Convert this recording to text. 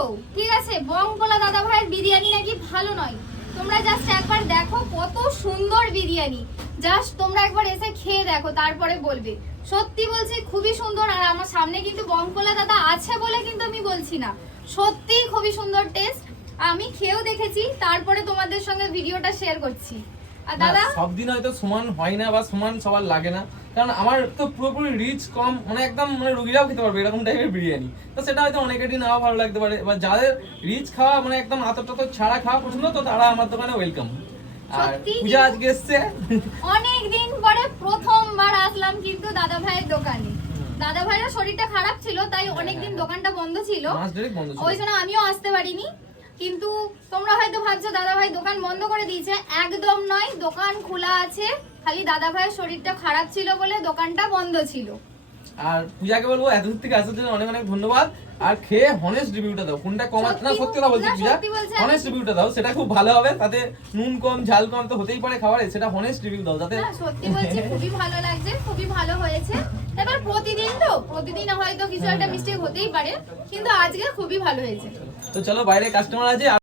দেখো ঠিক আছে, বংকলা দাদা ভাইয়ের বিরিয়ানি নাকি ভালো নয়। তোমরা জাস্ট একবার দেখো কত সুন্দর বিরিয়ানি, জাস্ট তোমরা একবার এসে খেয়ে দেখো, তারপরে বলবে। সত্যি বলছি খুবই সুন্দর। আর আমার সামনে কিন্তু বংকলা দাদা আছে বলে কিন্তু আমি বলছি না, সত্যি খুবই সুন্দর টেস্ট। আমি খেয়েও দেখেছি, তারপরে তোমাদের সঙ্গে ভিডিওটা শেয়ার করছি। আর দাদা সব দিন হয়তো সমান হয় না বা সমান সবার লাগে না, কারণ আমার তো পুরোপুরি রিচ কম, মানে একদম মানে রুগীরাও খেতে পারবে এরকম টাইপের বিরিয়ানি। তো সেটা হয়তো অনেকেরই নাও ভালো লাগতে পারে, বা যাদের রিচ খাওয়া মানে একদম আতর টাতর ছাড়া খাওয়া পছন্দ, তো তারা আমার দোকানে ওয়েলকাম। আর পূজা আজকে এসছে, অনেক দিন পরে প্রথমবার আসলাম কিন্তু দাদা ভাইয়ের দোকানে। দাদা ভাইয়ের শরীরটা খারাপ ছিল, তাই অনেকদিন দোকানটা বন্ধ ছিল, ওই জন্য আমিও আসতে পারিনি। কিন্তু তোমরা হয়তো ভাবছো দাদা ভাই দোকান বন্ধ করে দিয়েছে, একদম নয়, দোকান খোলা আছে, খালি দাদা ভাইয়ের শরীরটা খারাপ ছিল বলে দোকানটা বন্ধ ছিল। আর পূজাকে বলবো এতদূর থেকে আসার জন্য অনেক অনেক ধন্যবাদ। আর খেয়ে হনেস্ট রিভিউটা দাও, কোনটা কম না সত্যি কথা বলছি পূজা, হনেস্ট রিভিউটা দাও, সেটা খুব ভালো হবে। তাতে নুন কম ঝাল কম তো হতেই পারে খাবারে, সেটা হনেস্ট রিভিউ দাও যাতে। সত্যি বলছি খুবই ভালো লাগছে, খুবই ভালো হয়েছে। এবার প্রতিদিন তো প্রতিদিন হয়তো কিছু একটা মিস্টেক হতেই পারে, কিন্তু আজকে খুবই ভালো হয়েছে। তো চলো বাইরে কাস্টমার আছে।